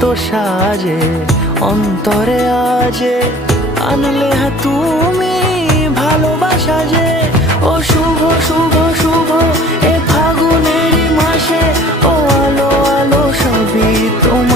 তো সাজে অন্তরে আজে আনলে তুমি ভালোবাসা যে। ও শুভ শুভ শুভ এ ফাগুনেরই মাসে, ও আলো আলো সবই তোমার।